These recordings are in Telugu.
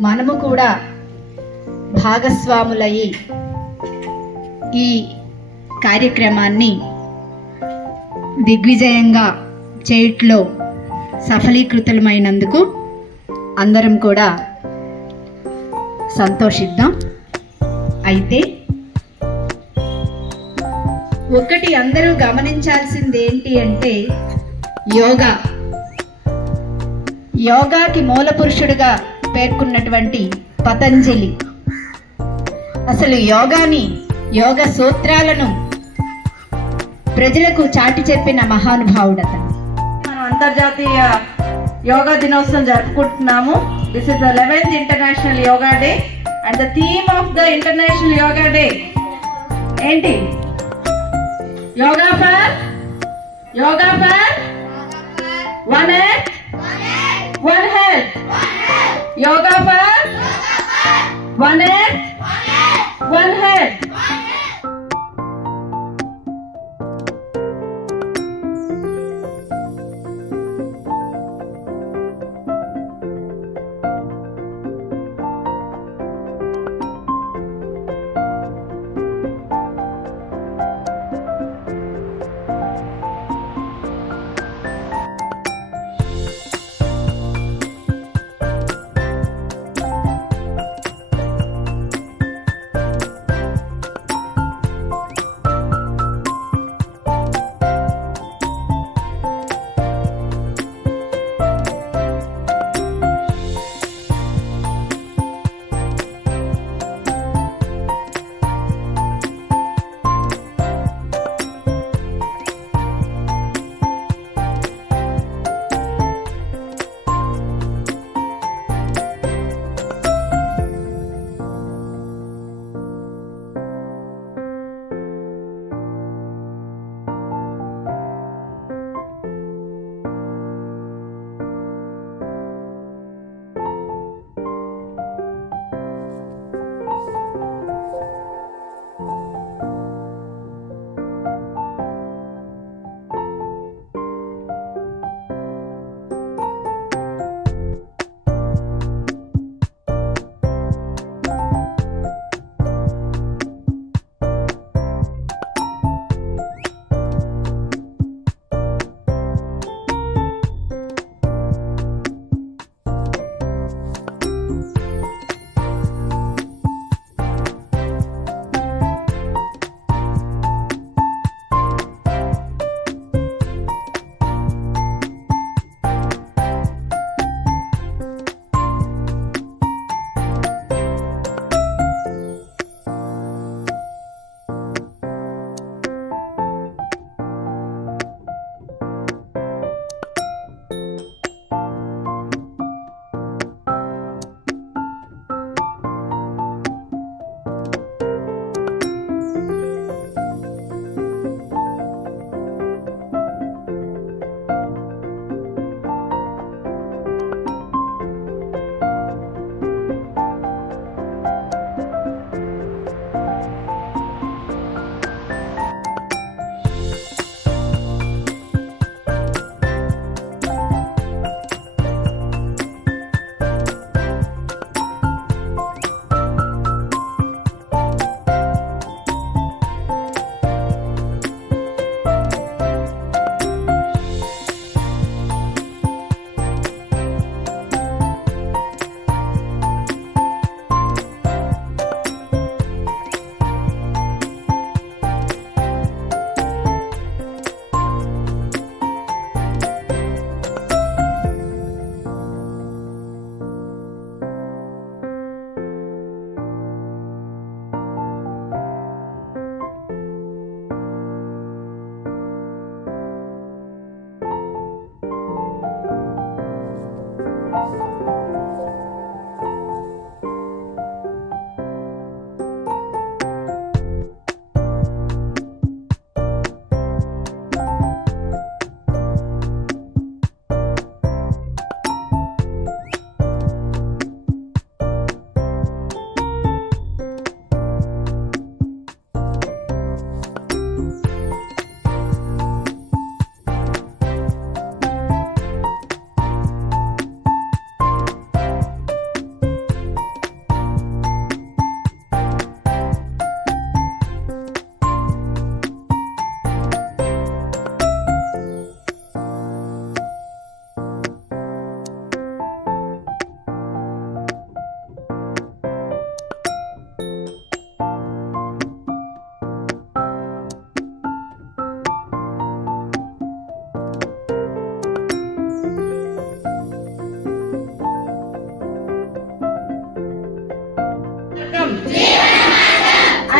మనము కూడా భాగస్వాములయ్యి ఈ కార్యక్రమాన్ని దిగ్విజయంగా చేయట్లో సఫలీకృతమైనందుకు అందరం కూడా సంతోషిద్దాం. అయితే ఒకటి అందరూ గమనించాల్సింది ఏంటి అంటే యోగాకి మూల పురుషుడిగా పేర్కొన్నటువంటి పతంజలి అసలు యోగ సూత్రాలను ప్రజలకు చాటి చెప్పిన మహానుభావుడత. మనం అంతర్జాతీయ యోగా దినోత్సవం జరుపుకుంటున్నాము. This is the 11th international yoga day and the theme of the international yoga day ఏంటి? Yoga for one earth one health. Yoga for one earth one health.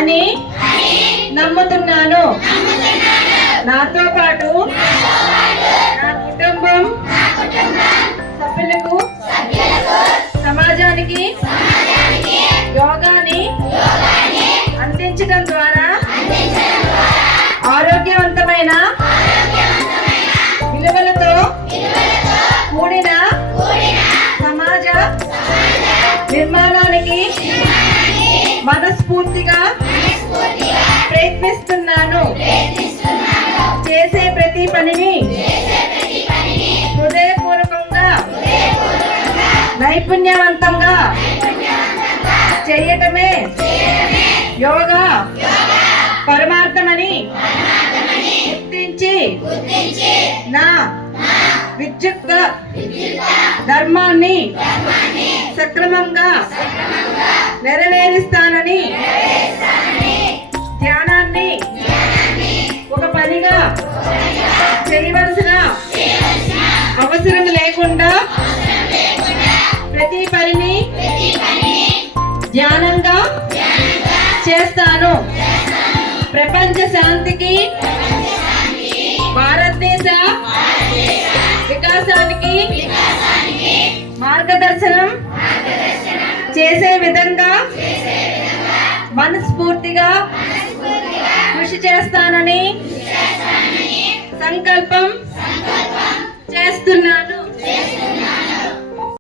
అని నమ్ముతున్నాను. నాతో పాటు నా కుటుంబం సభ్యులకు సమాజానికి యోగాని అందించడం ద్వారా ఆరోగ్యవంతమైన విలువలతో కూడిన సమాజ నిర్మాణానికి మనస్ఫూర్తిగా ప్రయత్నిస్తున్నాను. చేసే ప్రతి పనిని హృదయపూర్వకంగా నైపుణ్యవంతంగా చేయటమే యోగా పరమార్థమని గుర్తించి నా విద్యుత్ ధర్మాన్ని సక్రమంగా నెరవేరుస్తానని ధ్యానాన్ని ఒక పనిగా చేయవలసిన అవసరం లేకుండా ప్రతి పనిని ధ్యానంగా చేస్తాను. ప్రపంచ శాంతికి భారతదేశ వికాసానికి మార్గదర్శనం చేసే విధంగా మనస్ఫూర్తిగా కృషి చేస్తానని సంకల్పం చేస్తున్నాను.